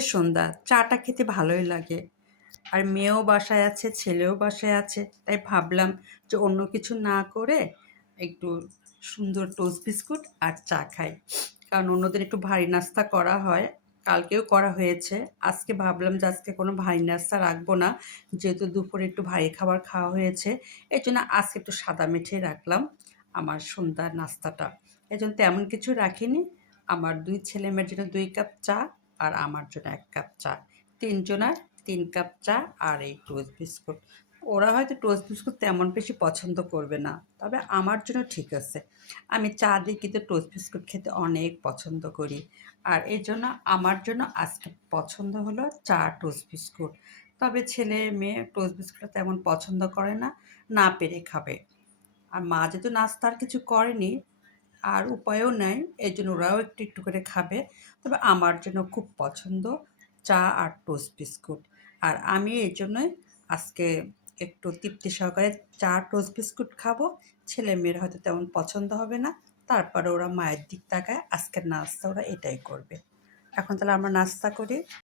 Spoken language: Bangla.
সন্ধ্যা চাটা খেতে ভালোই লাগে। আর মেয়েও বাসায় আছে, ছেলেও বাসায় আছে। তাই ভাবলাম যে অন্য কিছু না করে একটু সুন্দর টোস্ট বিস্কুট আর চা খাই। কারণ অন্যদিন একটু ভারী নাস্তা করা হয়। কালকেও করা হয়েছে। আজকে ভাবলাম যে আজকে কোনো ভারী নাস্তা রাখবো না। যেহেতু দুপুরে একটু ভারী খাবার খাওয়া হয়েছে। এজন্য আজকে একটু সাদামাটাই রাখলাম আমার সন্ধ্যার নাস্তাটা। এজন্য তেমন কিছু রাখিনি। আমার ২ ছেলেমেয়ের জন্য ২ কাপ চা আর আমার জন্য ১ কাপ চা। ৩ জনার ৩ কাপ চা আর এই টোস্ট বিস্কুট। ওরা হয়তো টোস্ট বিস্কুট তেমন বেশি পছন্দ করবে না। তবে আমার জন্য ঠিক আছে। আমি চা দিয়ে কিন্তু টোস্ট বিস্কুট খেতে অনেক পছন্দ করি। আর এজন্য আমার জন্য আজকে পছন্দ হলো চা টোস্ট বিস্কুট। তবে ছেলে-মেয়ে টোস্ট বিস্কুটটা তেমন পছন্দ করে না, না পেরে খাবে। আর মা যেহেতু নাস্তা আর কিছু করেনি, আর উপায়ও নাই, এজন্য ওরাও একটু, একটু করে খাবে। তবে আমার জন্য খুব পছন্দ চা আর টোস্ট বিস্কুট। আর আমি এজন্যই আজকে একটু তৃপ্তি সহকারে চা টোস্ট বিস্কুট খাবো। ছেলেমেয়ের হয়তো তেমন পছন্দ হবে না। তারপরে ওরা মায়ের দিক তাকায়, আজকের নাস্তা ওরা এটাই করবে। এখন তাহলে আমরা নাস্তা করি।